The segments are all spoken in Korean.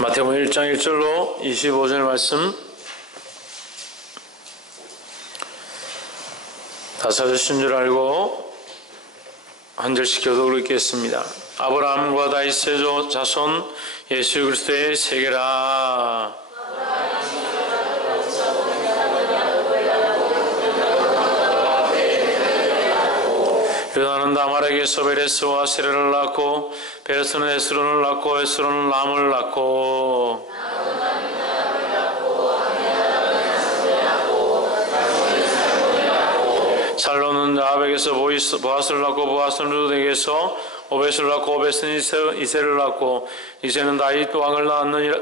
마태복음 1장 1절로 25절 말씀 다 찾으신 줄 알고 한 절씩 교독을 읽겠습니다. 아브라함과 다윗의 자손 예수 그리스도의 세계라. 유다는 다말에게서 베레스와 세레를 낳고 베레스는 에스론을 낳고 에스론은 람을 낳고 살론은 라합에게서 보아스를 낳고 보아스는 룻에게서 오벳을 낳고 오벳은 이새를 낳고 이새는 다윗 왕을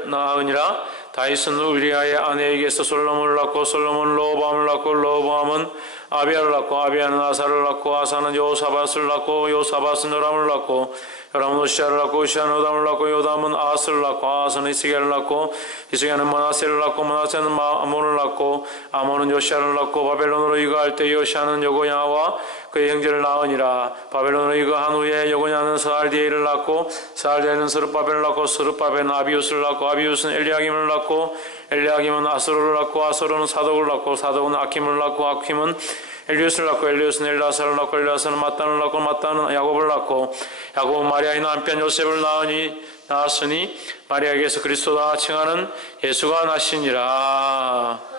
낳으니라. 다윗은 우리아의 아내에게서 솔로몬을 낳고 솔로몬은 르호보암을 낳고 르호보암은 아비야를 낳고 아비야는 아사를 낳고 아사는 요사밧을 낳고 요사밧은 요람을 낳고 요람은 우시아를 낳고 우시아는 요담을 낳고 요담은 아하스를 낳고 아하스는 히스기야를 낳고 히스기야는 므낫세를 낳고 므낫세는 아몬을 낳고 아몬은 요시아를 낳고 바벨론으로 이거할 때 요시아는 여고냐와 그의 형제를 낳으니라. 바벨론으로 이거한 후에 여고냐는 스알디엘을 낳고 스알디엘은 스룹바벨을 낳고 스룹바벨은 아비우스를 낳고 아비우스는 엘리야김을 낳고 엘리야김은 아스로를 낳고 아스로는 사독을 낳고 사독은 아킴을 낳고 아킴은 엘리우스를 낳고 엘리우스는 엘라사를 낳고 엘라사는 마단을 낳고 마단은 야곱을 낳고 야곱은 마리아의 남편 요셉을 낳았으니 마리아에게서 그리스도라 칭하는 예수가 나시니라.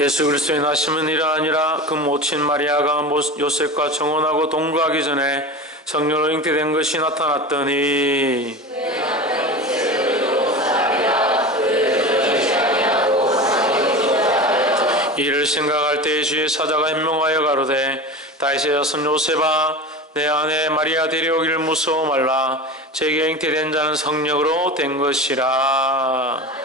예수 그리스도의 나심은 이라 아니라 그 모친 마리아가 요셉과 정혼하고 동거하기 전에 성령으로 잉태된 것이 나타났더니 이를 생각할 때에 주의 사자가 현명하여 가로되 다윗의 자손 요셉아 내 아내 마리아 데려오기를 무서워 말라. 제게 잉태된 자는 성령으로 된 것이라.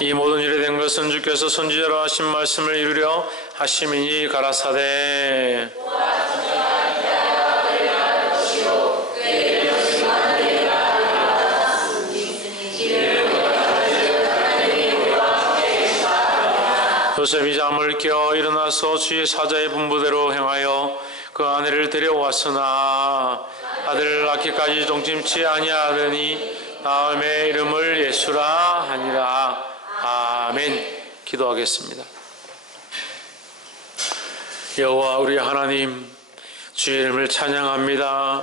이 모든 일에 된 것은 주께서 선지자로 하신 말씀을 이루려 하심이니 가라사대 요셉이 잠을 깨어 일어나서 주의 사자의 분부대로 행하여 그 아내를 데려왔으나 아들을 낳기까지 동침치 아니하더니 다음에 이름을 예수라 하니라. 아멘. 기도하겠습니다. 여호와 우리 하나님, 주의 이름을 찬양합니다.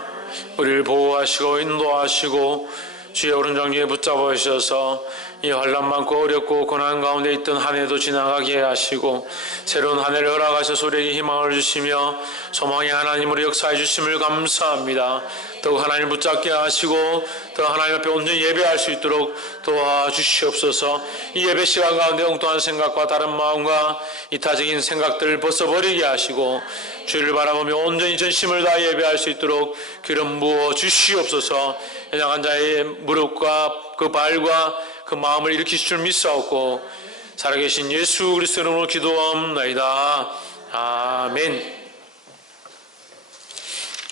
우리를 보호하시고 인도하시고 주의 오른쪽 위에 붙잡아 주셔서 이 환난 많고 어렵고 고난 가운데 있던 한 해도 지나가게 하시고 새로운 한 해를 허락하셔서 우리에게 희망을 주시며 소망의 하나님으로 역사해 주심을 감사합니다. 더욱 하나님을 붙잡게 하시고 더 하나님 앞에 온전히 예배할 수 있도록 도와주시옵소서. 이 예배 시간 가운데 엉뚱한 생각과 다른 마음과 이타적인 생각들을 벗어버리게 하시고 주를 바라보며 온전히 전심을 다해 예배할 수 있도록 기름 부어 주시옵소서. 연약한 자의 무릎과 그 발과 그 마음을 일으키실 줄 믿사옵고 살아계신 예수 그리스도 이름으로 기도하옵나이다. 아멘.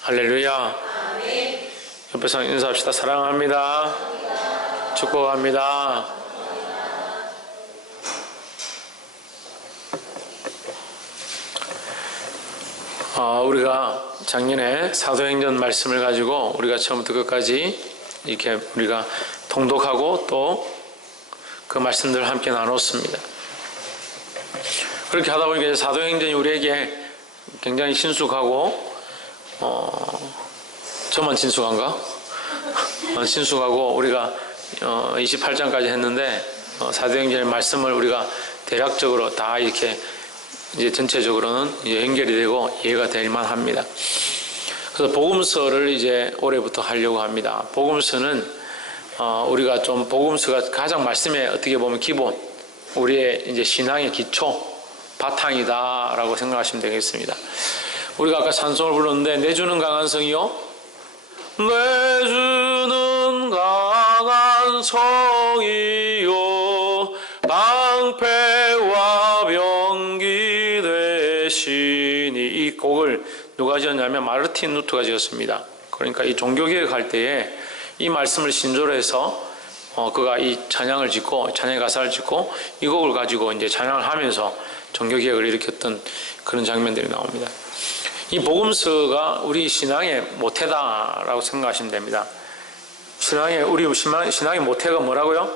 할렐루야. 아멘. 옆에서 인사합시다. 사랑합니다. 축복합니다. 우리가 작년에 사도행전 말씀을 가지고 우리가 처음부터 끝까지 이렇게 우리가 통독하고 또 그 말씀들을 함께 나눴습니다. 그렇게 하다 보니까 사도행전이 우리에게 굉장히 친숙하고 저만 친숙한가? 친숙하고 우리가 28장까지 했는데 사도행전의 말씀을 우리가 대략적으로 다 이렇게 이제 전체적으로는 이제 연결이 되고 이해가 될 만합니다. 그래서 복음서를 이제 올해부터 하려고 합니다. 복음서는 우리가 좀 복음서가 가장 말씀에 어떻게 보면 기본, 우리의 이제 신앙의 기초, 바탕이다라고 생각하시면 되겠습니다. 우리가 아까 찬송을 불렀는데 내 주는 강한 성이요, 내 주는 강한 성이요 방패와 병기 되시 주인이 이 곡을 누가 지었냐면 마르틴 루터가 지었습니다. 그러니까 이 종교개혁할 때에 이 말씀을 신조로 해서 그가 이 찬양을 짓고 찬양의 가사를 짓고 이 곡을 가지고 이제 찬양을 하면서 종교개혁을 일으켰던 그런 장면들이 나옵니다. 이 복음서가 우리 신앙의 모태다라고 생각하시면 됩니다. 우리 신앙의 모태가 뭐라고요?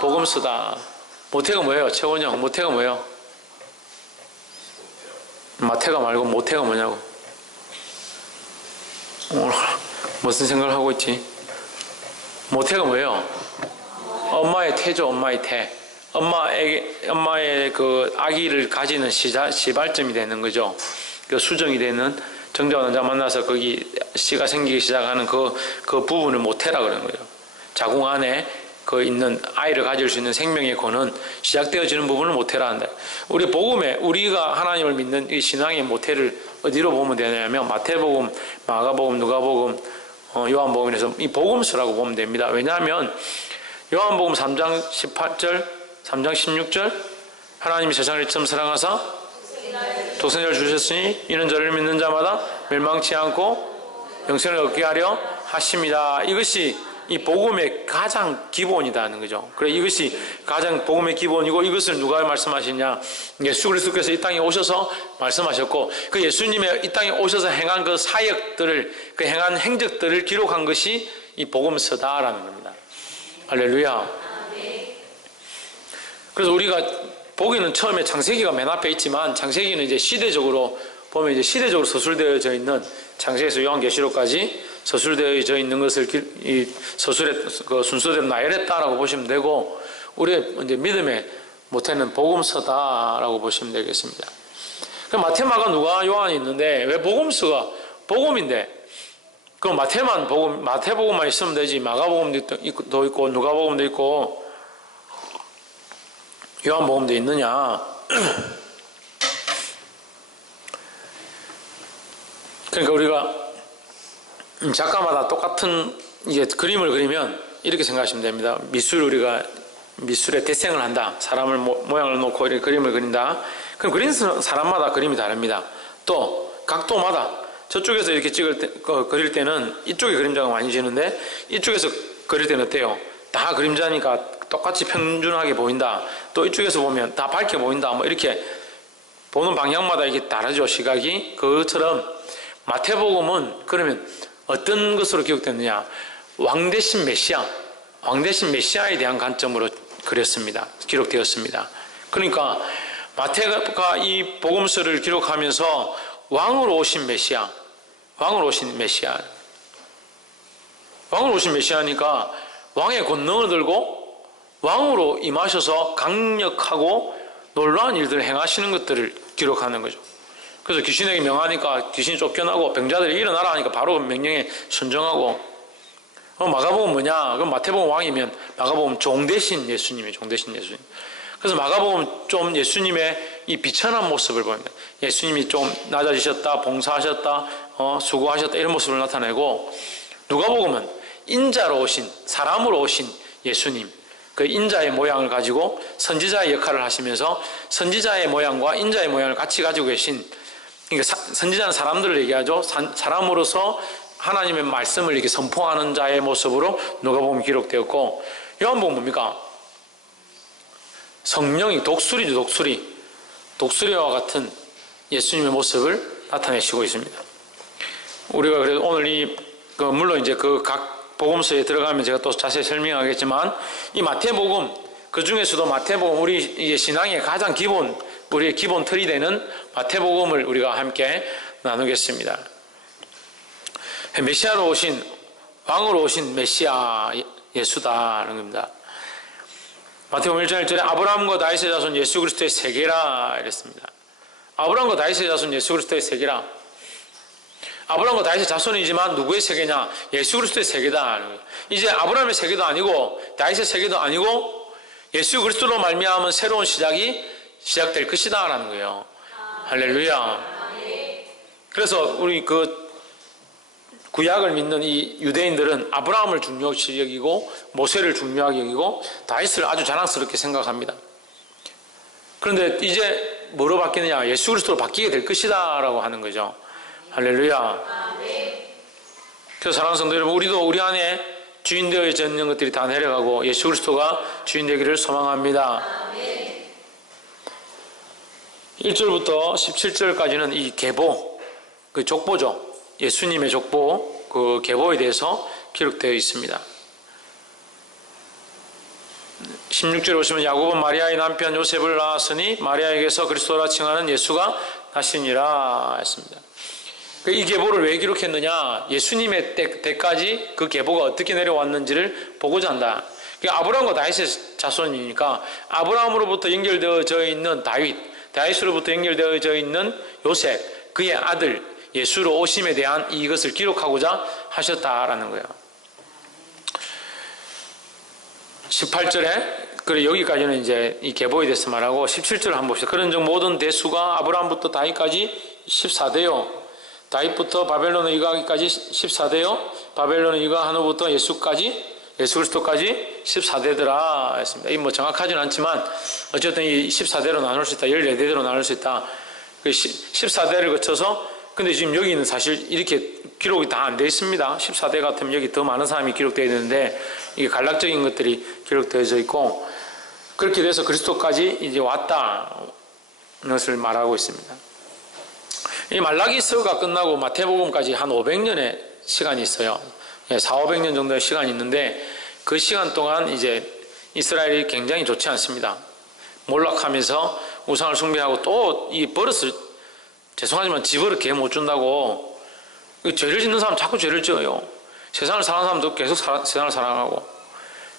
복음서다. 모태가 뭐예요? 최원이 형, 모태가 뭐예요? 마태가 말고 모태가 뭐냐고. 무슨 생각을 하고 있지? 모태가 뭐예요? 엄마의 태죠, 엄마의 태. 엄마의 그 아기를 가지는 시발점이 되는 거죠. 그 수정이 되는 정자와 남자 만나서 거기 씨가 생기기 시작하는 그 부분을 모태라 그러는 거죠. 자궁 안에 그 있는 아이를 가질 수 있는 생명의 권은 시작되어지는 부분을 모태라 한다. 우리 복음에 우리가 하나님을 믿는 이 신앙의 모태를 어디로 보면 되냐면 마태복음, 마가복음, 누가복음, 요한복음에서 이 복음서라고 보면 됩니다. 왜냐하면 요한복음 3장 18절, 3장 16절 하나님이 세상을 이처럼 사랑하사 독생자를 주셨으니 이는 저를 믿는 자마다 멸망치 않고 영생을 얻게 하려 하십니다. 이것이 이 복음의 가장 기본이라는 거죠. 그래 이것이 가장 복음의 기본이고 이것을 누가 말씀하시냐? 예수 그리스도께서 이 땅에 오셔서 말씀하셨고 그 예수님의 이 땅에 오셔서 행한 그 사역들을 그 행한 행적들을 기록한 것이 이 복음서다라는 겁니다. 할렐루야. 그래서 우리가 보기는 처음에 창세기가 맨 앞에 있지만 창세기는 이제 시대적으로 보면 이제 시대적으로 서술되어져 있는 창세기에서 요한계시록까지 서술되어져 있는 것을 이 서술의 그 순서대로 나열했다라고 보시면 되고 우리의 이제 믿음의 모태는 복음서다라고 보시면 되겠습니다. 그럼 마태, 마가, 누가, 요한이 있는데 왜 복음서가 복음인데 그럼 마태복음만 있으면 되지 마가복음도 있고 누가복음도 있고 요한복음도 있느냐? 그러니까 우리가 작가마다 똑같은 이제 그림을 그리면 이렇게 생각하시면 됩니다. 우리가 미술에 대생을 한다. 사람을 모양을 놓고 이렇게 그림을 그린다. 그럼 그리는 사람마다 그림이 다릅니다. 또 각도마다 저쪽에서 이렇게 그릴 때는 이쪽에 그림자가 많이 지는데 이쪽에서 그릴 때는 어때요? 다 그림자니까 똑같이 평준하게 보인다. 또 이쪽에서 보면 다 밝게 보인다. 뭐 이렇게 보는 방향마다 이게 다르죠. 시각이. 그것처럼 마태복음은 그러면 어떤 것으로 기록됐느냐? 왕대신 메시아에 대한 관점으로 그렸습니다. 기록되었습니다. 그러니까 마태가 이 복음서를 기록하면서 왕으로 오신 메시아니까 왕의 권능을 들고 왕으로 임하셔서 강력하고 놀라운 일들을 행하시는 것들을 기록하는 거죠. 그래서 귀신에게 명하니까 귀신이 쫓겨나고 병자들이 일어나라 하니까 바로 명령에 순종하고 마가복음 뭐냐? 그럼 마태복음 왕이면 마가복음 종대신 예수님. 그래서 마가복음 좀 예수님의 이 비천한 모습을 보입니다. 예수님이 좀 낮아지셨다, 봉사하셨다, 수고하셨다 이런 모습을 나타내고 누가복음은 인자로 오신 사람으로 오신 예수님 그 인자의 모양을 가지고 선지자의 역할을 하시면서 선지자의 모양과 인자의 모양을 같이 가지고 계신 그러니까 선지자는 사람들을 얘기하죠. 사람으로서 하나님의 말씀을 이렇게 선포하는 자의 모습으로 누가복음이 기록되었고 요한복음은 뭡니까? 성령이 독수리죠. 독수리와 같은 예수님의 모습을 나타내시고 있습니다. 우리가 그래서 오늘 물론 이제 그 각 복음서에 들어가면 제가 또 자세히 설명하겠지만 이 마태복음 그 중에서도 마태복음 우리 신앙의 가장 기본 우리의 기본 틀이 되는 마태복음을 우리가 함께 나누겠습니다. 메시아로 오신 왕으로 오신 메시아 예수다라는 겁니다. 마태복음 1장 1절에 아브라함과 다윗의 자손 예수 그리스도의 세계라 이랬습니다. 아브라함과 다윗의 자손 예수 그리스도의 세계라. 아브라함과 다윗의 자손이지만 누구의 세계냐? 예수 그리스도의 세계다. 이제 아브라함의 세계도 아니고 다윗의 세계도 아니고 예수 그리스도로 말미암은 새로운 시작이 시작될 것이다 라는 거예요. 할렐루야. 그래서 우리 구약을 믿는 이 유대인들은 아브라함을 중요시 여기고 모세를 중요하게 여기고 다윗을 아주 자랑스럽게 생각합니다. 그런데 이제 뭐로 바뀌느냐? 예수 그리스도로 바뀌게 될 것이다 라고 하는 거죠. 할렐루야. 그래서 사랑하는 성도 여러분, 우리도 우리 안에 주인 되어져 있는 것들이 다 내려가고 예수 그리스도가 주인 되기를 소망합니다. 1절부터 17절까지는 이 계보, 그 족보죠. 예수님의 족보, 그 계보에 대해서 기록되어 있습니다. 16절에 보시면 야곱은 마리아의 남편 요셉을 낳았으니 마리아에게서 그리스도라 칭하는 예수가 나시니라 했습니다. 이 계보를 왜 기록했느냐? 예수님의 때까지 그 계보가 어떻게 내려왔는지를 보고자 한다. 아브라함과 다윗의 자손이니까 아브라함으로부터 연결되어져 있는 다윗으로부터 연결되어져 있는 요셉, 그의 아들 예수로 오심에 대한 이것을 기록하고자 하셨다라는 거예요. 18절에 그래 여기까지는 이제 이 계보에 대해서 말하고 17절을 한번 봅시다. 그런즉 모든 대수가 아브라함부터 다윗까지 14대요. 다윗부터 바벨론에 이가기까지 14대요. 바벨론에 이가한 후부터 예수 그리스도까지 14대더라 했습니다. 이 뭐 정확하지는 않지만 어쨌든 이 14대로 나눌 수 있다. 14대로 나눌 수 있다. 14대를 거쳐서 근데 지금 여기는 사실 이렇게 기록이 다 안 되어 있습니다. 14대 같으면 여기 더 많은 사람이 기록되어 있는데 이게 간략적인 것들이 기록되어져 있고 그렇게 돼서 그리스도까지 이제 왔다는 것을 말하고 있습니다. 이 말라기서가 끝나고 마태복음까지 한 500년의 시간이 있어요. 400~500년 정도의 시간이 있는데 그 시간 동안 이제 이스라엘이 굉장히 좋지 않습니다. 몰락하면서 우상을 숭배하고 또 이 버릇을 죄송하지만 집어를 개 못 준다고 죄를 짓는 사람 자꾸 죄를 지어요. 세상을 사랑하는 사람도 계속 세상을 사랑하고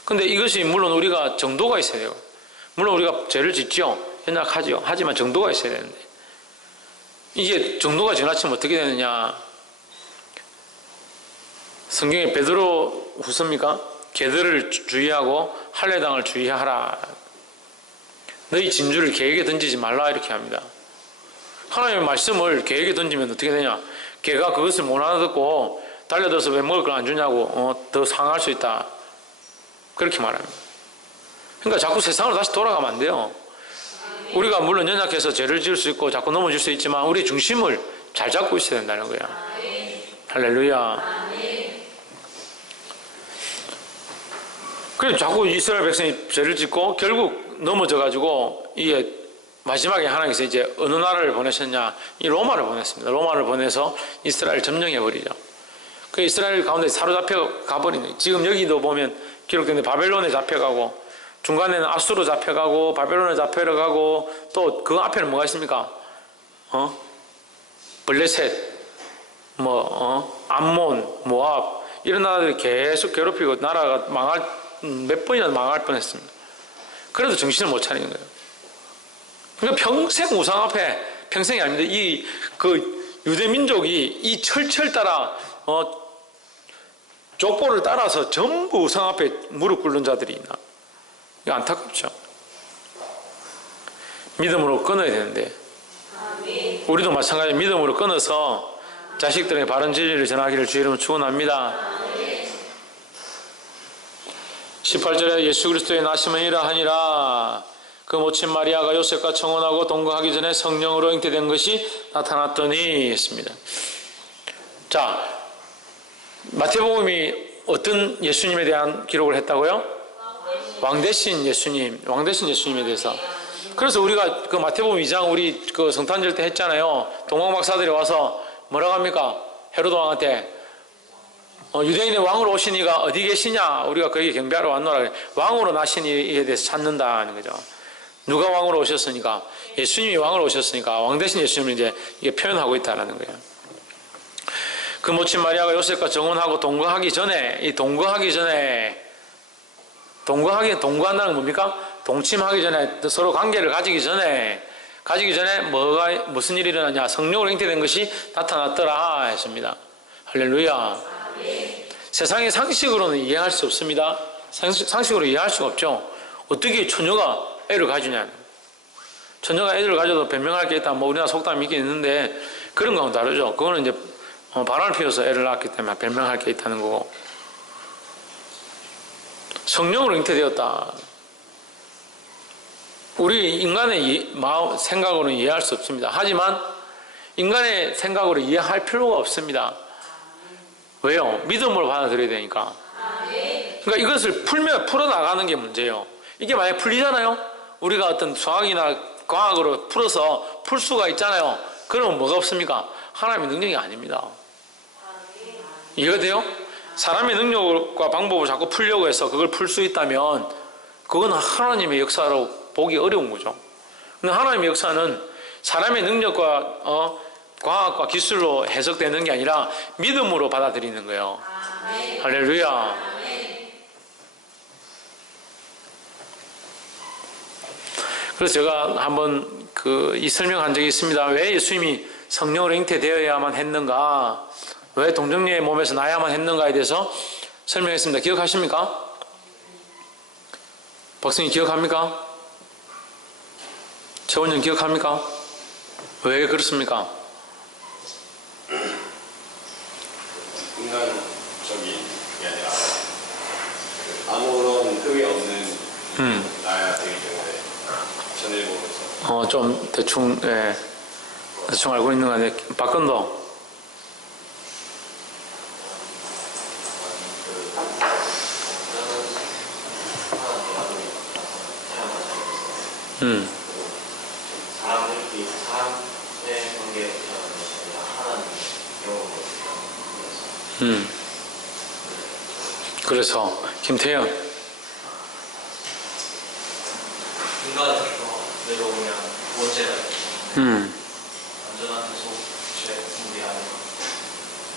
근데 이것이 물론 우리가 정도가 있어야 돼요. 물론 우리가 죄를 짓죠. 연약하죠. 하지만 정도가 있어야 되는데 이게 정도가 지나치면 어떻게 되느냐? 성경에 베드로 후서입니까? 개들을 주의하고 할례당을 주의하라. 너희 진주를 개에게 던지지 말라 이렇게 합니다. 하나님의 말씀을 개에게 던지면 어떻게 되냐? 개가 그것을 못 알아듣고 달려들어서 왜 먹을 걸 안 주냐고 더 상할 수 있다. 그렇게 말합니다. 그러니까 자꾸 세상으로 다시 돌아가면 안 돼요. 우리가 물론 연약해서 죄를 지을 수 있고 자꾸 넘어질 수 있지만 우리 중심을 잘 잡고 있어야 된다는 거야. 할렐루야. 그래서 자꾸 이스라엘 백성이 죄를 짓고 결국 넘어져가지고 이게 마지막에 하나님께서 이제 어느 나라를 보내셨냐? 이 로마를 보냈습니다. 로마를 보내서 이스라엘을 점령해버리죠. 그 이스라엘 가운데 사로잡혀 가버리는 거예요. 지금 여기도 보면 기록되는데 바벨론에 잡혀가고 중간에는 아수로 잡혀가고 바벨론에 잡혀가고 또 그 앞에는 뭐가 있습니까? 블레셋, 암몬, 모압 이런 나라들이 계속 괴롭히고 나라가 몇 번이나 망할 뻔했습니다. 그래도 정신을 못 차리는 거예요. 그러니까 평생 우상 앞에 평생이 아닙니다. 그 유대 민족이 이 철철 따라 족보를 따라서 전부 우상 앞에 무릎 꿇는 자들이 있나? 이거 안타깝죠. 믿음으로 끊어야 되는데 우리도 마찬가지로 믿음으로 끊어서 자식들에게 바른 진리를 전하기를 주의 이름으로 축원합니다. 18절에 예수 그리스도의 나심은 이러하니라. 그 모친 마리아가 요셉과 청혼하고 동거하기 전에 성령으로 잉태된 것이 나타났더니 했습니다. 자, 마태복음이 어떤 예수님에 대한 기록을 했다고요? 왕대신 예수님에 대해서. 그래서 우리가 그 마태복음 2장 우리 그 성탄절 때 했잖아요. 동방박사들이 와서 뭐라고 합니까? 헤로도 왕한테 유대인의 왕으로 오신 이가 어디 계시냐? 우리가 그에게 경배하러 왔노라. 왕으로 나신 이에 대해서 찾는다는 거죠. 누가 왕으로 오셨으니까? 예수님이 왕으로 오셨으니까 왕 대신 예수님을 이제 이게 표현하고 있다는 거예요. 그 모친 마리아가 요셉과 정혼하고 동거하기 전에 동거한다는 건 뭡니까? 동침하기 전에 서로 관계를 가지기 전에 무슨 일이 일어나냐? 성령으로 잉태된 것이 나타났더라 했습니다. 할렐루야. 세상의 상식으로는 이해할 수 없습니다. 상식으로 이해할 수가 없죠. 어떻게 처녀가 애를 가지냐? 처녀가 애를 가져도 변명할 게 있다. 우리나라 속담이 있긴 있는데 그런 거하고는 다르죠. 그거는 이제 바람을 피워서 애를 낳았기 때문에 변명할 게 있다는 거고. 성령으로 잉태되었다. 우리 인간의 마음, 생각으로는 이해할 수 없습니다. 하지만 인간의 생각으로 이해할 필요가 없습니다. 왜요? 믿음으로 받아들여야 되니까. 그러니까 이것을 풀어나가는 게 문제예요. 이게 만약에 풀리잖아요? 우리가 어떤 수학이나 과학으로 풀어서 풀 수가 있잖아요. 그러면 뭐가 없습니까? 하나님의 능력이 아닙니다. 이해가 돼요? 사람의 능력과 방법을 자꾸 풀려고 해서 그걸 풀 수 있다면 그건 하나님의 역사로 보기 어려운 거죠. 근데 하나님의 역사는 사람의 능력과 과학과 기술로 해석되는 게 아니라 믿음으로 받아들이는 거예요. 할렐루야. 그래서 제가 한번 이 설명한 적이 있습니다. 왜 예수님이 성령으로 잉태되어야만 했는가? 왜 동정녀의 몸에서 나야만 했는가에 대해서 설명했습니다. 기억하십니까? 박성희 기억합니까? 최원영 기억합니까? 왜 그렇습니까? 인간적인 게 아니라 아무런 흠이 없는 나야 되기 때문에 전일 보면서 좀 대충 알고 있는 거 아니에요? 박근도 사람들끼리 사람의 관계에 하나님 영혼을 그래서 김태현 인간에서 내려오면 원죄가 있고 완전한 대속죄 우리 안에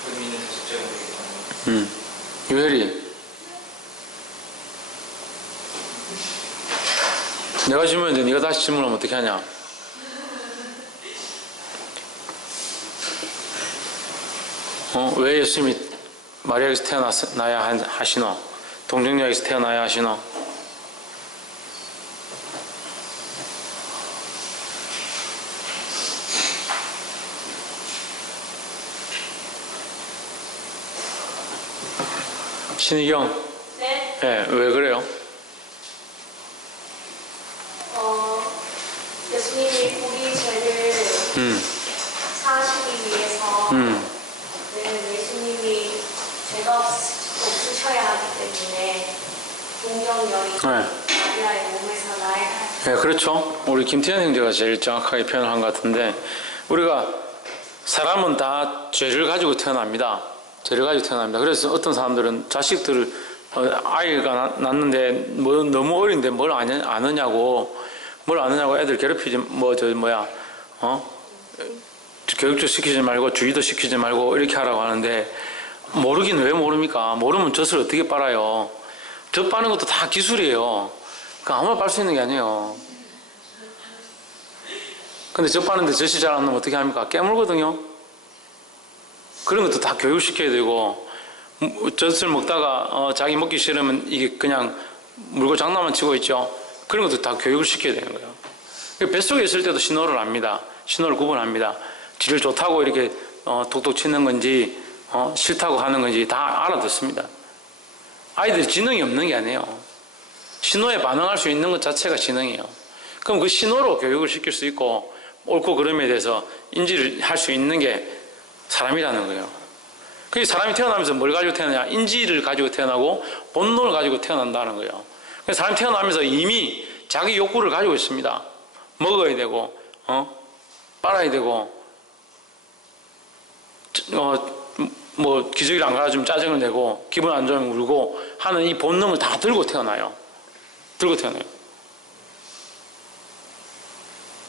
의미 있는 대속죄가 되기 때문에 유혜리 내가 질문했는데 네가 다시 질문하면 어떻게 하냐? 왜 예수님이 마리아에게서 태어나야 하시노? 동정녀에게서 태어나야 하시노? 신희경? 네? 네, 왜 그래요? 예수님이 우리 죄를 사하시기 위해서 네, 예수님이 죄가 없으셔야 하기 때문에 동정녀이 마리아의 몸에서 나야 네, 그렇죠. 우리 김태현 형제가 제일 정확하게 표현을 한 것 같은데 우리가 사람은 다 죄를 가지고 태어납니다. 죄를 가지고 태어납니다. 그래서 어떤 사람들은 자식들을 아이가 낳는데 너무 어린데 뭘 아느냐고 애들 괴롭히지 교육도 시키지 말고 주의도 시키지 말고 이렇게 하라고 하는데 모르긴 왜 모릅니까? 모르면 젖을 어떻게 빨아요? 젖 빠는 것도 다 기술이에요. 아무나 빨 수 있는 게 아니에요. 근데 젖 빠는데 젖이 잘 안 나면 어떻게 합니까? 깨물거든요. 그런 것도 다 교육시켜야 되고 젖을 먹다가 자기 먹기 싫으면 이게 그냥 물고 장난만 치고 있죠. 그런 것도 다 교육을 시켜야 되는 거예요. 뱃속에 있을 때도 신호를 압니다. 신호를 구분합니다. 지를 좋다고 이렇게 톡톡 치는 건지 싫다고 하는 건지 다 알아듣습니다. 아이들이 지능이 없는 게 아니에요. 신호에 반응할 수 있는 것 자체가 지능이에요. 그럼 그 신호로 교육을 시킬 수 있고 옳고 그름에 대해서 인지를 할 수 있는 게 사람이라는 거예요. 그게 사람이 태어나면서 뭘 가지고 태어나냐? 인지를 가지고 태어나고 본능을 가지고 태어난다는 거예요. 그래서 사람이 태어나면서 이미 자기 욕구를 가지고 있습니다. 먹어야 되고 빨아야 되고 기저귀를 안 갈아주면 짜증을 내고 기분 안 좋으면 울고 하는 이 본능을 다 들고 태어나요.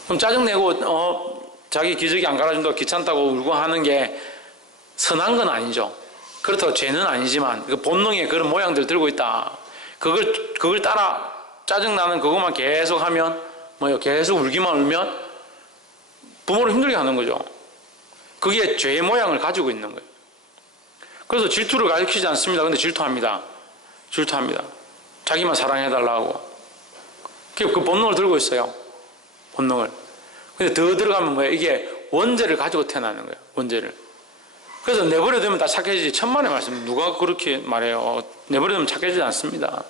그럼 짜증내고 자기 기저귀 안 갈아준다고 귀찮다고 울고 하는 게 선한 건 아니죠. 그렇다고 죄는 아니지만 그 본능의 그런 모양들 들고 있다. 그걸 따라 짜증나는 그것만 계속 하면 계속 울기만 울면 부모를 힘들게 하는 거죠. 그게 죄의 모양을 가지고 있는 거예요. 그래서 질투를 가르치지 않습니다. 근데 질투합니다. 자기만 사랑해달라고. 그 본능을 들고 있어요. 본능을. 근데 더 들어가면 이게 원죄를 가지고 태어나는 거예요. 원죄를. 그래서 내버려두면 다 착해지지. 천만의 말씀. 누가 그렇게 말해요. 내버려두면 착해지지 않습니다.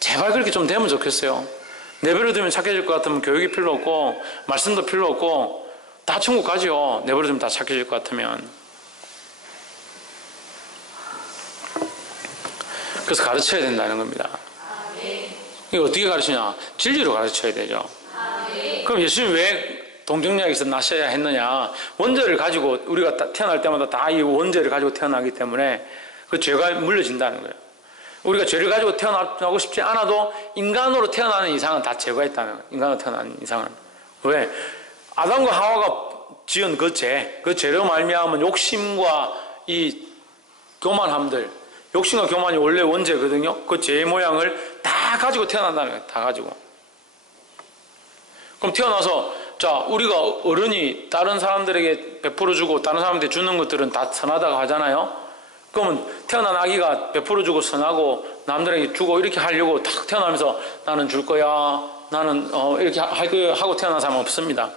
제발 그렇게 좀 되면 좋겠어요. 내버려두면 착해질 것 같으면 교육이 필요 없고 말씀도 필요 없고 다 천국 가죠. 내버려두면 다 착해질 것 같으면. 그래서 가르쳐야 된다는 겁니다. 이거 어떻게 가르치냐? 진리로 가르쳐야 되죠. 그럼 예수님 왜 동정약에서 나셔야 했느냐? 원죄를 가지고 우리가 태어날 때마다 다 이 원죄를 가지고 태어나기 때문에 그 죄가 물려진다는 거예요. 우리가 죄를 가지고 태어나고 싶지 않아도 인간으로 태어나는 이상은 다 죄가 있다는 거예요. 인간으로 태어나는 이상은. 왜? 아담과 하와가 지은 그 죄로 말미암은 욕심과 이 교만함들, 욕심과 교만이 원래 원죄거든요. 그 죄의 모양을 다 가지고 태어난다는 거예요. 다 가지고. 그럼 태어나서 자, 우리가 어른이 다른 사람들에게 베풀어주고 다른 사람한테 주는 것들은 다 선하다고 하잖아요. 그러면 태어난 아기가 베풀어주고 선하고 남들에게 주고 이렇게 하려고 딱 태어나면서 나는 줄 거야, 나는 이렇게 할 거야 하고 태어난 사람은 없습니다.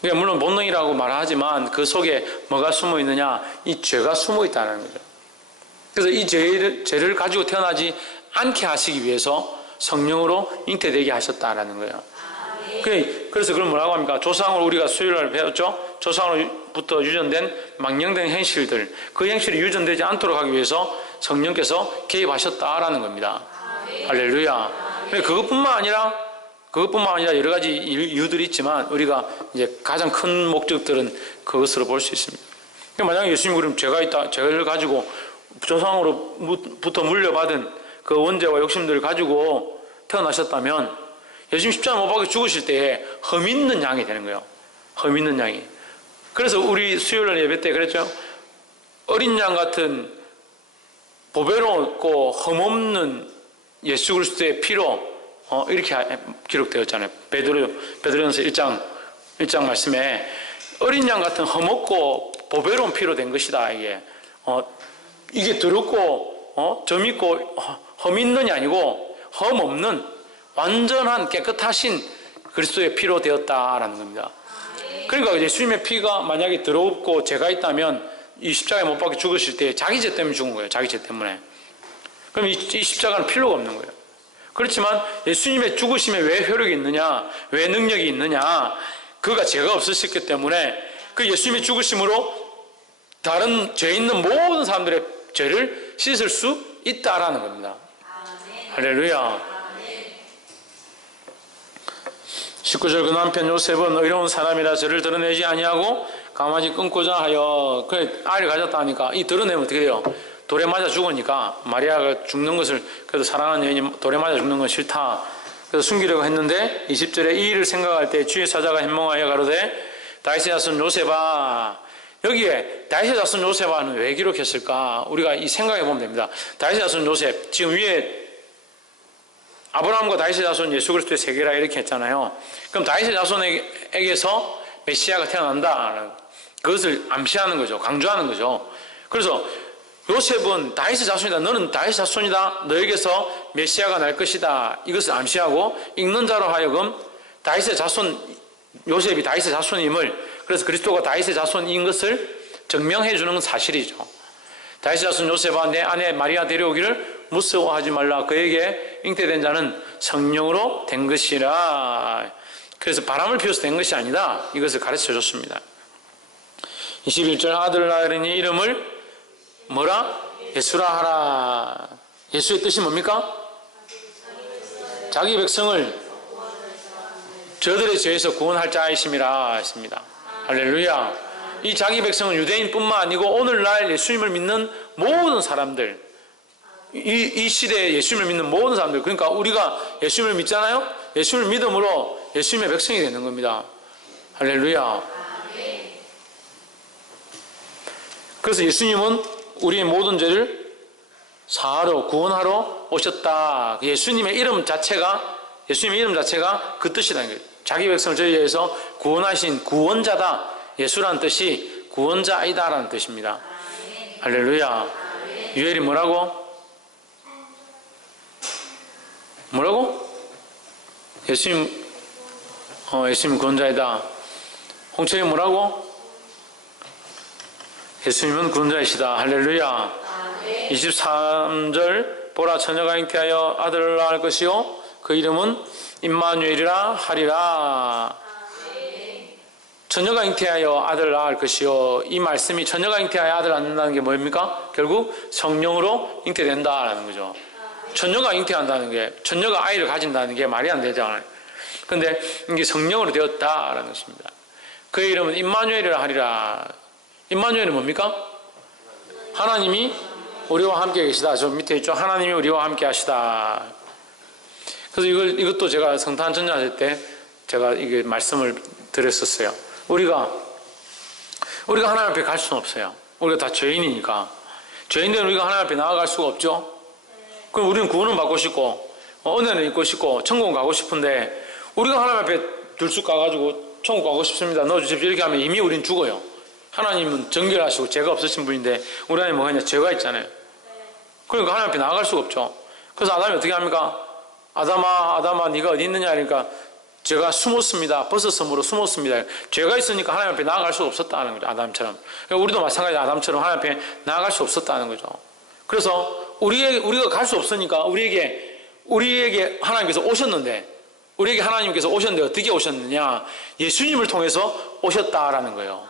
그러니까 물론 본능이라고 말하지만 그 속에 뭐가 숨어 있느냐? 이 죄가 숨어 있다는 거죠. 그래서 이 죄를 가지고 태어나지 않게 하시기 위해서 성령으로 잉태되게 하셨다라는 거예요. 그래서 그걸 뭐라고 합니까? 조상으로 우리가 수요일날 배웠죠? 조상으로부터 유전된 망령된 행실들, 그 행실이 유전되지 않도록 하기 위해서 성령께서 개입하셨다라는 겁니다. 할렐루야. 그것뿐만 아니라 여러 가지 이유들이 있지만 우리가 이제 가장 큰 목적들은 그것으로 볼 수 있습니다. 만약에 예수님이 그럼 죄를 가지고 조상으로부터 물려받은 그 원죄와 욕심들을 가지고 태어나셨다면 예수님 십자가 못 박혀 죽으실 때에 흠 있는 양이 되는 거예요. 흠 있는 양이. 그래서 우리 수요일 예배 때 그랬죠. 어린 양 같은 보배롭고 흠 없는 예수 그리스도의 피로 이렇게 기록되었잖아요. 베드로전서 1장 말씀에 어린 양 같은 흠 없고 보배로운 피로 된 것이다. 이게 더럽고 점 있고 흠 있는이 아니고 흠 없는 완전한 깨끗하신 그리스도의 피로 되었다라는 겁니다. 그러니까 예수님의 피가 만약에 더럽고 죄가 있다면 이 십자가에 못 박혀 죽으실 때 자기 죄 때문에 죽은 거예요. 자기 죄 때문에. 그럼 이 십자가는 필요가 없는 거예요. 그렇지만 예수님의 죽으심에 왜 효력이 있느냐, 왜 능력이 있느냐, 그가 죄가 없으셨기 때문에 그 예수님의 죽으심으로 다른 죄 있는 모든 사람들의 죄를 씻을 수 있다라는 겁니다. 할렐루야. 19절 그 남편 요셉은 의로운 사람이라 저를 드러내지 아니하고 가만히 끊고자 하여 아이를 가졌다 하니까 이 드러내면 어떻게 돼요? 돌에 맞아 죽으니까 마리아가 죽는 것을 그래도 사랑하는 여인이 돌에 맞아 죽는 건 싫다. 그래서 숨기려고 했는데 20절에 이 일을 생각할 때 주의 사자가 현몽하여 가로되 다윗의 자손 요셉아. 여기에 다윗의 자손 요셉아는 왜 기록했을까? 우리가 이 생각해 보면 됩니다. 다윗의 자손 요셉, 지금 위에 아브라함과 다윗의 자손 예수 그리스도의 세계라 이렇게 했잖아요. 그럼 다윗의 자손에게서 메시아가 태어난다. 그것을 암시하는 거죠. 강조하는 거죠. 그래서 요셉은 다윗의 자손이다. 너는 다윗의 자손이다. 너에게서 메시아가 날 것이다. 이것을 암시하고 읽는 자로 하여금 다윗의 자손, 요셉이 다윗의 자손임을, 그래서 그리스도가 다윗의 자손인 것을 증명해 주는 사실이죠. 다윗의 자손 요셉아 내 아내 마리아 데려오기를 무서워하지 말라. 그에게 잉태된 자는 성령으로 된 것이라. 그래서 바람을 피워서 된 것이 아니다. 이것을 가르쳐 줬습니다. 21절 아들 낳으리니 이름을 뭐라? 예수라 하라. 예수의 뜻이 뭡니까? 자기 백성을 저들의 죄에서 구원할 자이심이라 했습니다. 할렐루야. 이 자기 백성은 유대인뿐만 아니고 오늘날 예수님을 믿는 모든 사람들, 이 시대에 예수님을 믿는 모든 사람들, 그러니까 우리가 예수님을 믿잖아요. 예수님을 믿음으로 예수님의 백성이 되는 겁니다. 할렐루야. 그래서 예수님은 우리의 모든 죄를 사하러 구원하러 오셨다. 예수님의 이름 자체가 그 뜻이라는 거예요. 자기 백성을 저희에서 구원하신 구원자다. 예수라는 뜻이 구원자이다라는 뜻입니다. 할렐루야. 유엘이 뭐라고? 예수님 구원자이다. 홍철이 뭐라고? 예수님은 구원자이시다. 할렐루야. 23절 보라 처녀가 잉태하여 아들을 낳을 것이요 그 이름은 임마누엘이라 하리라. 처녀가 잉태하여 아들을 낳을 것이요. 이 말씀이 처녀가 잉태하여 아들을 낳는다는 게 뭡니까? 결국 성령으로 잉태된다라는 거죠. 처녀가 잉태한다는 게, 처녀가 아이를 가진다는 게 말이 안 되잖아요. 근데 이게 성령으로 되었다라는 것입니다. 그의 이름은 임마누엘이라 하리라. 임마누엘은 뭡니까? 하나님이 우리와 함께 계시다. 저 밑에 있죠. 하나님이 우리와 함께 하시다. 그래서 이것도 제가 성탄 전야제 때 제가 이게 말씀을 드렸었어요. 우리가 하나님 앞에 갈 수는 없어요. 우리가 다 죄인이니까. 죄인들은 우리가 하나님 앞에 나아갈 수가 없죠. 그럼 우리는 구원을 받고 싶고 은혜는 입고 싶고 천국은 가고 싶은데 우리가 하나님 앞에 들쑥 가가지고 천국 가고 싶습니다. 넣어주십시오. 이렇게 하면 이미 우린 죽어요. 하나님은 정결하시고 죄가 없으신 분인데 우리 안에 뭐가 있냐? 죄가 있잖아요. 그러니까 하나님 앞에 나아갈 수가 없죠. 그래서 아담이 어떻게 합니까? 아담아 네가 어디 있느냐? 그러니까 제가 숨었습니다. 버섯섬으로 숨었습니다. 죄가 있으니까 하나님 앞에 나아갈 수 없었다는 거죠. 아담처럼. 그러니까 우리도 마찬가지 아담처럼 하나님 앞에 나아갈 수 없었다는 거죠. 그래서 우리가 갈 수 없으니까 우리에게 하나님께서 오셨는데 우리에게 하나님께서 오셨는데 어떻게 오셨느냐? 예수님을 통해서 오셨다라는 거예요.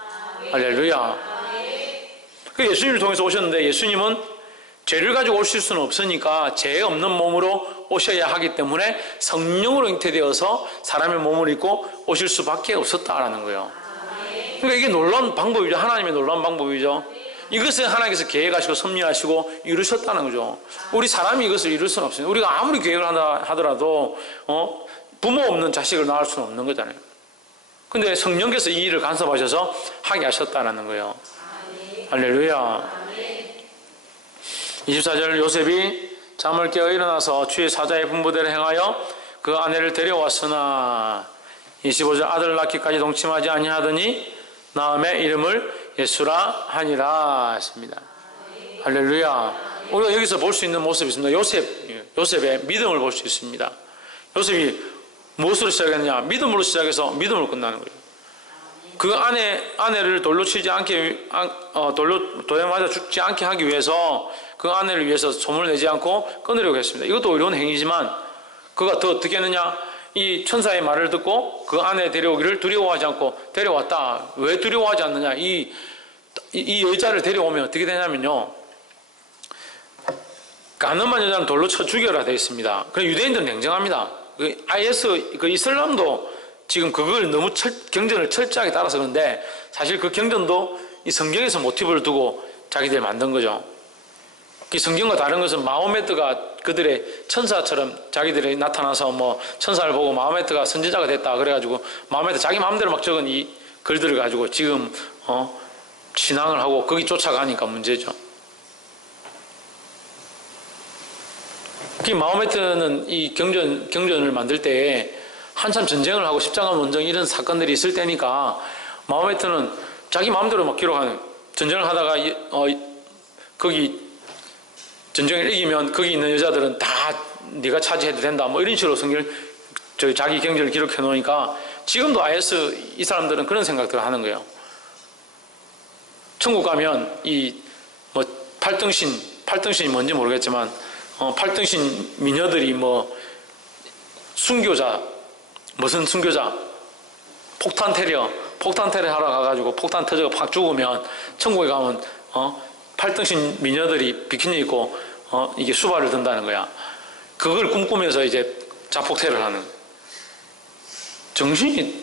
할렐루야. 그 예수님을 통해서 오셨는데 예수님은 죄를 가지고 오실 수는 없으니까 죄 없는 몸으로 오셔야 하기 때문에 성령으로 잉태되어서 사람의 몸을 입고 오실 수밖에 없었다라는 거예요. 그러니까 이게 놀라운 방법이죠. 하나님의 놀라운 방법이죠. 이것을 하나님께서 계획하시고 섭리하시고 이루셨다는 거죠. 우리 사람이 이것을 이룰 수는 없어요. 우리가 아무리 계획을 하더라도 부모 없는 자식을 낳을 수는 없는 거잖아요. 근데 성령께서 이 일을 간섭하셔서 하게 하셨다는 거예요. 할렐루야. 24절 요셉이 잠을 깨어 일어나서 주의 사자의 분부대로 행하여 그 아내를 데려왔으나 25절 아들을 낳기까지 동침하지 아니하더니 나음에 이름을 예수라 하니라 했습니다. 할렐루야. 우리가 여기서 볼 수 있는 모습이 있습니다. 요셉의 믿음을 볼 수 있습니다. 요셉이 무엇으로 시작했느냐? 믿음으로 시작해서 믿음으로 끝나는 거예요. 그 아내를 돌로 치지 않게, 돌에 맞아 죽지 않게 하기 위해서 그 아내를 위해서 소문을 내지 않고 끊으려고 했습니다. 이것도 어려운 행위지만 그가 더 어떻게 했느냐? 이 천사의 말을 듣고 그 아내 데려오기를 두려워하지 않고 데려왔다. 왜 두려워하지 않느냐? 이 여자를 데려오면 어떻게 되냐면요. 가늠한 여자는 돌로 쳐 죽여라 되어 있습니다. 그래서 유대인들은 냉정합니다. IS, 이슬람도 지금 그걸 너무 경전을 철저하게 따라서 그런데 사실 그 경전도 이 성경에서 모티브를 두고 자기들이 만든 거죠. 그 성경과 다른 것은 마호메트가 그들의 천사처럼 자기들이 나타나서 뭐 천사를 보고 마호메트가 선지자가 됐다 그래가지고 마호메트 자기 마음대로 막 적은 이 글들을 가지고 지금 신앙을 하고 거기 쫓아가니까 문제죠. 그 마호메트는 이 경전을 만들 때에 한참 전쟁을 하고 십자가 원정 이런 사건들이 있을 때니까 마호메트는 자기 마음대로 막 기록하는, 전쟁을 하다가 거기 전쟁을 이기면 거기 있는 여자들은 다 네가 차지해도 된다 뭐 이런 식으로 자기 경전을 기록해 놓으니까 지금도 IS 이 사람들은 그런 생각들을 하는 거예요. 천국 가면 이 뭐 팔등신이 뭔지 모르겠지만 8등신 미녀들이 뭐 순교자, 무슨 순교자, 폭탄 테러 하러 가가지고 폭탄 터져서 팍 죽으면 천국에 가면 8등신 미녀들이 비키니 입고 이게 수발을 든다는 거야. 그걸 꿈꾸면서 이제 자폭 테러를 하는. 정신이.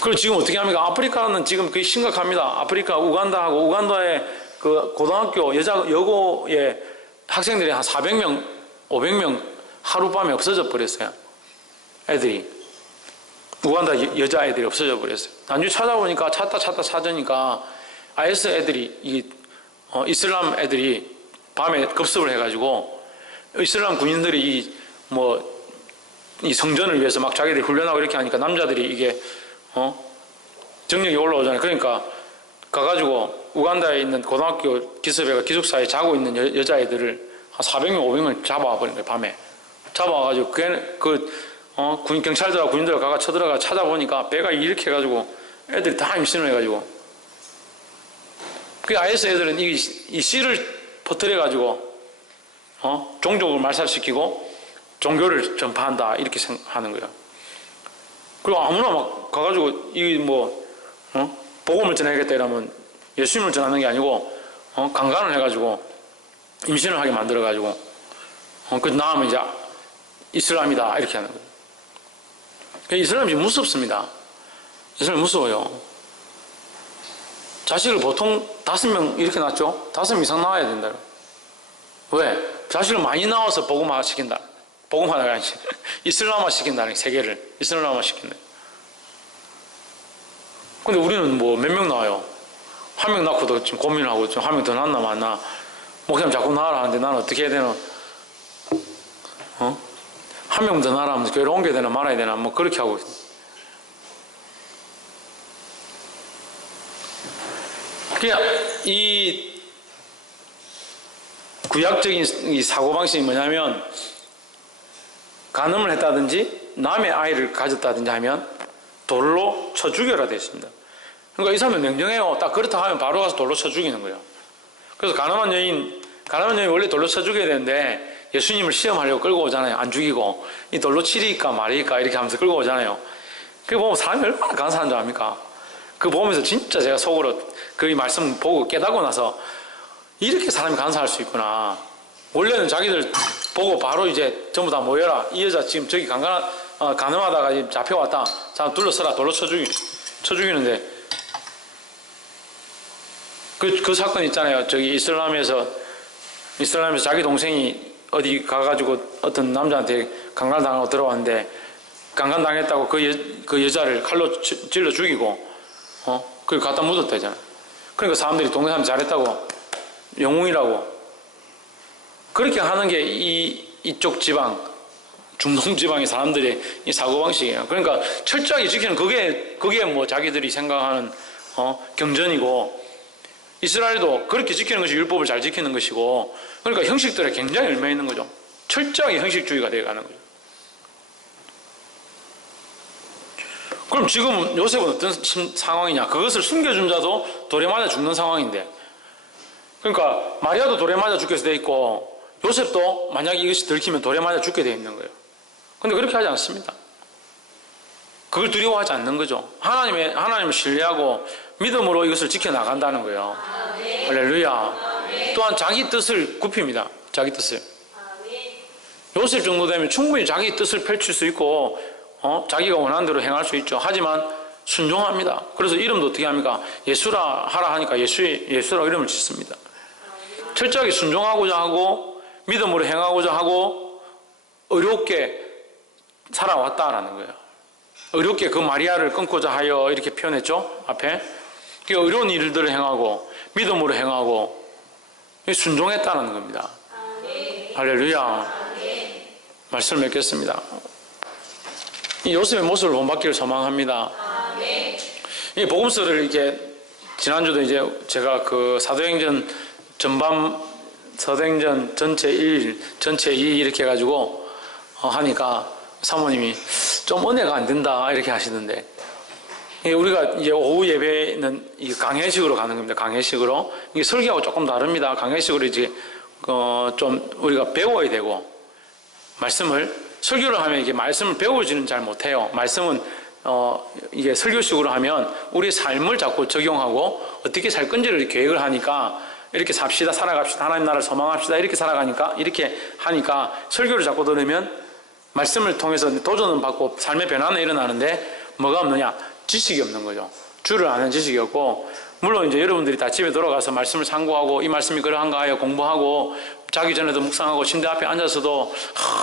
그리고 지금 어떻게 합니까? 아프리카는 지금 그게 심각합니다. 아프리카 우간다하고 우간다의 그 고등학교 여고의 학생들이 한 400명, 500명 하룻밤에 없어져 버렸어요. 애들이. 우간다 여자애들이 없어져 버렸어요. 나중에 찾아보니까 찾으니까 IS 애들이, 이슬람 애들이 밤에 급습을 해가지고 이슬람 군인들이 이 성전을 위해서 막 자기들이 훈련하고 이렇게 하니까 남자들이 이게, 정력이 올라오잖아요. 그러니까 가가지고 우간다에 있는 고등학교 기숙배가 기숙사에 자고 있는 여자애들을 한 400명, 500명 잡아와 버린 거예요, 밤에. 잡아와가지고, 경찰들하고 군인들 가가 쳐들어가 찾아보니까 배가 이렇게 해가지고 애들이 다 임신을 해가지고. 그 IS 애들은 이 씨를 퍼뜨려가지고, 종족을 말살시키고 종교를 전파한다 이렇게 생각하는 거예요. 그리고 아무나 막 가가지고 복음을 전해야겠다 이러면 예수님을 전하는 게 아니고 강간을 해가지고 임신을 하게 만들어가지고 그 나오면 이제 이슬람이다 이렇게 하는 거예요. 이슬람이 무섭습니다. 이슬람이 무서워요. 자식을 보통 5명 이렇게 낳죠? 5명 이상 낳아야 된다. 왜? 자식을 많이 낳아서 복음화 시킨다. 복음화가 아니지. 이슬람화 시킨다는 세계를. 이슬람화 시킨다. 근데 우리는 뭐 몇 명 낳아요? 1명 낳고도 지금 고민을 하고 있죠. 1명 더 낳나 마나. 목사님 자꾸 낳으라 하는데 나는 어떻게 해야 되나? 1명 더 낳으라 하면 교회를 옮겨야 되나 말아야 되나? 뭐 그렇게 하고 있어요. 그냥 이 구약적인 이 사고방식이 뭐냐면 간음을 했다든지 남의 아이를 가졌다든지 하면 돌로 쳐 죽여라 되어 있습니다. 그러니까 이 사람은 명령해요. 딱 그렇다 하면 바로 가서 돌로 쳐 죽이는 거예요. 그래서 가늠한 여인 원래 돌로 쳐 죽여야 되는데 예수님을 시험하려고 끌고 오잖아요. 안 죽이고 이 돌로 치리까 말이까 이렇게 하면서 끌고 오잖아요. 그거 보면 사람이 얼마나 간사한 줄 압니까? 그거 보면서 진짜 제가 속으로 그 말씀 보고 깨닫고 나서 이렇게 사람이 간사할 수 있구나. 원래는 자기들 보고 바로 이제 전부 다 모여라. 이 여자 지금 저기 간음하다가 잡혀왔다. 자, 둘러서라. 돌로 쳐 죽이는데 그 사건 있잖아요. 저기 이슬람에서 자기 동생이 어디 가가지고 어떤 남자한테 강간당하고 들어왔는데 강간당했다고 그 여자를 칼로 찔러 죽이고 그걸 갖다 묻었다잖아. 그러니까 사람들이 동네 사람 잘했다고 영웅이라고 그렇게 하는 게 이쪽 지방 중동 지방의 사람들의 이 사고방식이에요. 그러니까 철저하게 지키는 그게 뭐 자기들이 생각하는 경전이고 이스라엘도 그렇게 지키는 것이 율법을 잘 지키는 것이고 그러니까 형식들에 굉장히 얽매 있는 거죠. 철저하게 형식주의가 되어가는 거죠. 그럼 지금 요셉은 어떤 상황이냐? 그것을 숨겨준 자도 돌에 맞아 죽는 상황인데 그러니까 마리아도 돌에 맞아 죽게 돼 있고 요셉도 만약에 이것이 들키면 돌에 맞아 죽게 돼 있는 거예요. 근데 그렇게 하지 않습니다. 그걸 두려워하지 않는 거죠. 하나님을 신뢰하고 믿음으로 이것을 지켜나간다는 거예요. 할렐루야. 또한 자기 뜻을 굽힙니다. 자기 뜻을. 요셉 정도 되면 충분히 자기 뜻을 펼칠 수 있고 자기가 원하는 대로 행할 수 있죠. 하지만 순종합니다. 그래서 이름도 어떻게 합니까? 예수라 하라 하니까 예수라 이름을 짓습니다. 철저하게 순종하고자 하고 믿음으로 행하고자 하고 어렵게 살아왔다라는 거예요. 어렵게 그 마리아를 끊고자 하여 이렇게 표현했죠. 앞에. 어려운 일들을 행하고 믿음으로 행하고 순종했다는 겁니다. 할렐루야. 말씀을 맺겠습니다. 이 요셉의 모습을 본받기를 소망합니다. 이 복음서를 이렇게 지난주도 이제 제가 그 사도행전 사도행전 전체 1, 전체 2 이렇게 해가지고 하니까 사모님이 좀 은혜가 안 된다 이렇게 하시는데 우리가 이제 오후 예배는 이 강해식으로 가는 겁니다. 강해식으로 이게 설교하고 조금 다릅니다. 강해식으로 이제 좀 우리가 배워야 되고 말씀을 설교를 하면 이게 말씀을 배우지는 잘 못해요. 말씀은 이게 설교식으로 하면 우리의 삶을 자꾸 적용하고 어떻게 살 건지를 계획을 하니까 이렇게 삽시다 살아갑시다 하나님 나라를 소망합시다 이렇게 살아가니까 이렇게 하니까 설교를 자꾸 들으면 말씀을 통해서 도전을 받고 삶의 변화는 일어나는데 뭐가 없느냐? 지식이 없는 거죠. 줄을 아는 지식이 없고 물론 이제 여러분들이 다 집에 돌아가서 말씀을 상고하고 이 말씀이 그러한가 하여 공부하고 자기 전에도 묵상하고 침대 앞에 앉아서도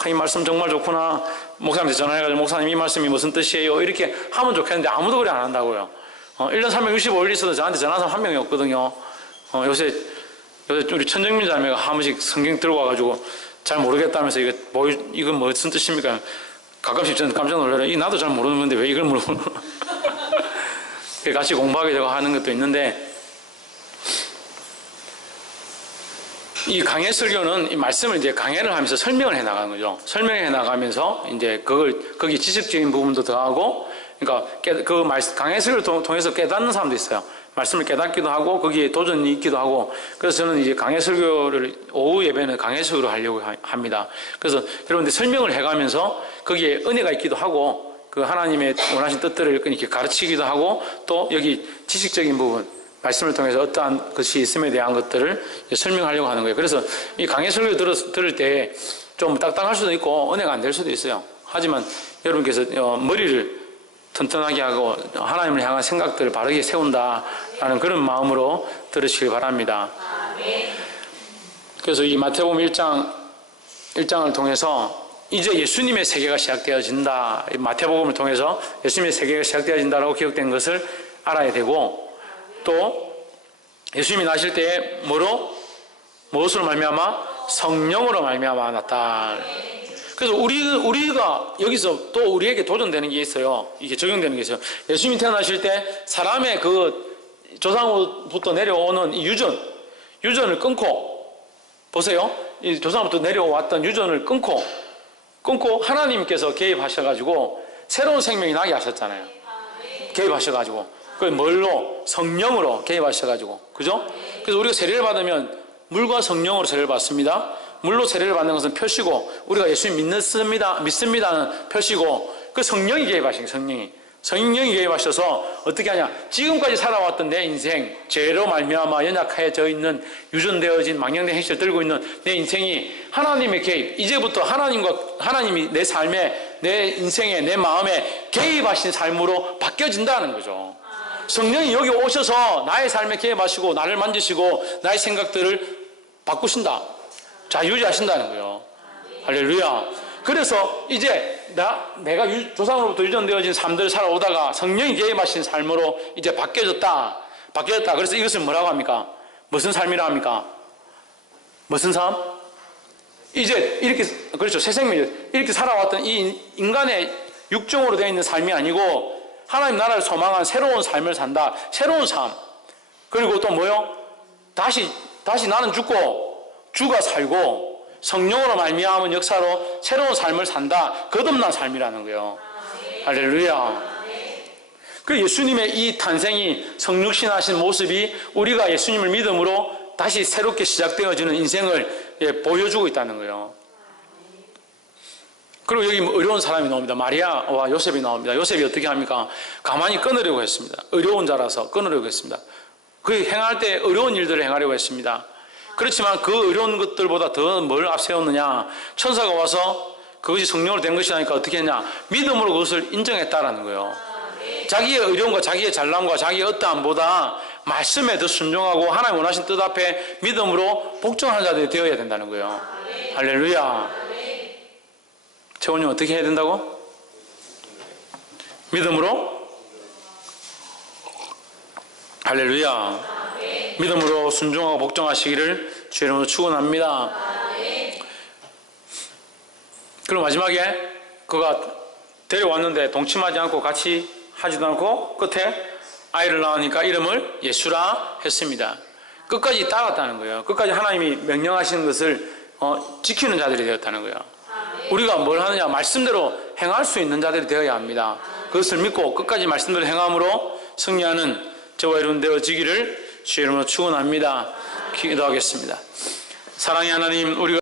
이 말씀 정말 좋구나 목사님한테 전화해가지고 목사님 이 말씀이 무슨 뜻이에요 이렇게 하면 좋겠는데 아무도 그래 안 한다고요. 1년 365일 있어도 저한테 전화한 사람 한 명이 없거든요. 요새 우리 천정민 자매가 한 번씩 성경 들고 와가지고 잘 모르겠다면서 이건 무슨 뜻입니까? 가끔씩 저는 깜짝 놀라요. 나도 잘 모르는 건데 왜 이걸 물어보는 같이 공부하게 되고 하는 것도 있는데 이 강해 설교는 이 말씀을 이제 강해를 하면서 설명을 해 나가는 거죠. 설명해 나가면서 이제 거기 지식적인 부분도 더하고 그러니까 강해 설교를 통해서 깨닫는 사람도 있어요. 말씀을 깨닫기도 하고 거기에 도전이 있기도 하고, 그래서 저는 이제 강해 설교를 오후 예배는 강해 설교로 하려고 합니다. 그래서 여러분들 설명을 해가면서 거기에 은혜가 있기도 하고 그 하나님의 원하신 뜻들을 이렇게 가르치기도 하고, 또 여기 지식적인 부분 말씀을 통해서 어떠한 것이 있음에 대한 것들을 설명하려고 하는 거예요. 그래서 이 강해 설교 들을 때 좀 딱딱할 수도 있고 은혜가 안 될 수도 있어요. 하지만 여러분께서 머리를 튼튼하게 하고 하나님을 향한 생각들을 바르게 세운다라는 그런 마음으로 들으시길 바랍니다. 그래서 이 마태복음 1장을 통해서 이제 예수님의 세계가 시작되어진다. 마태복음을 통해서 예수님의 세계가 시작되어진다라고 기록된 것을 알아야 되고, 또 예수님이 나실 때에 무엇으로 말미암아? 성령으로 말미암아 났다. 그래서 우리가 여기서 또 우리에게 도전되는 게 있어요. 이게 적용되는 게 있어요. 예수님이 태어나실 때 사람의 그 조상으로부터 내려오는 이 유전을 끊고, 보세요. 이 조상으로부터 내려왔던 유전을 끊고 하나님께서 개입하셔가지고 새로운 생명이 나게 하셨잖아요. 개입하셔가지고. 그 뭘로? 성령으로 개입하셔가지고. 그죠? 그래서 우리가 세례를 받으면 물과 성령으로 세례를 받습니다. 물로 세례를 받는 것은 표시고, 우리가 예수님 믿습니다는 표시고, 그 성령이 개입하신 거예요. 성령이 개입하셔서 어떻게 하냐? 지금까지 살아왔던 내 인생, 죄로 말미암아 연약해져 있는, 유전되어진 망령된 행실을 들고 있는 내 인생이 하나님의 개입, 이제부터 하나님이 내 삶에, 내 인생에, 내 마음에 개입하신 삶으로 바뀌어진다는 거죠. 성령이 여기 오셔서 나의 삶에 개입하시고 나를 만지시고 나의 생각들을 바꾸신다. 자유지하신다는 거예요. 할렐루야. 그래서 이제 내가 조상으로부터 유전되어진 삶들을 살아오다가 성령이 개입하신 삶으로 이제 바뀌어졌다. 그래서 이것을 뭐라고 합니까? 무슨 삶이라 합니까? 무슨 삶? 이제 이렇게, 그렇죠. 새 생명이죠. 이렇게 살아왔던 이 인간의 육정으로 되어 있는 삶이 아니고 하나님 나라를 소망한 새로운 삶을 산다. 새로운 삶. 그리고 또 뭐요? 다시 나는 죽고 주가 살고 성령으로 말미암은 역사로 새로운 삶을 산다. 거듭난 삶이라는 거예요. 할렐루야. 그 예수님의 이 탄생이 성육신하신 모습이 우리가 예수님을 믿음으로 다시 새롭게 시작되어지는 인생을 보여주고 있다는 거예요. 그리고 여기 어려운 사람이 나옵니다. 마리아와 요셉이 나옵니다. 요셉이 어떻게 합니까? 가만히 끊으려고 했습니다. 어려운 자라서 끊으려고 했습니다. 그 행할 때 어려운 일들을 행하려고 했습니다. 그렇지만 그 어려운 것들보다 더 뭘 앞세웠느냐? 천사가 와서 그것이 성령으로 된 것이라니까 어떻게 했냐? 믿음으로 그것을 인정했다라는 거예요. 자기의 어려움과 자기의 잘남과 자기의 어떠함보다 말씀에 더 순종하고 하나님 원하신 뜻 앞에 믿음으로 복종하는 자들이 되어야 된다는 거예요. 할렐루야. 채원님 어떻게 해야 된다고? 믿음으로? 할렐루야. 믿음으로 순종하고 복종하시기를 주의 이름으로 축원합니다. 그리고 마지막에 그가 데려왔는데 동침하지 않고 같이 하지도 않고 끝에 아이를 낳으니까 이름을 예수라 했습니다. 끝까지 따랐다는 거예요. 끝까지 하나님이 명령하시는 것을 지키는 자들이 되었다는 거예요. 우리가 뭘 하느냐? 말씀대로 행할 수 있는 자들이 되어야 합니다. 그것을 믿고 끝까지 말씀대로 행함으로 승리하는 저와 여러분 되어지기를 주의 이름으로 축원합니다. 기도하겠습니다. 사랑의 하나님, 우리가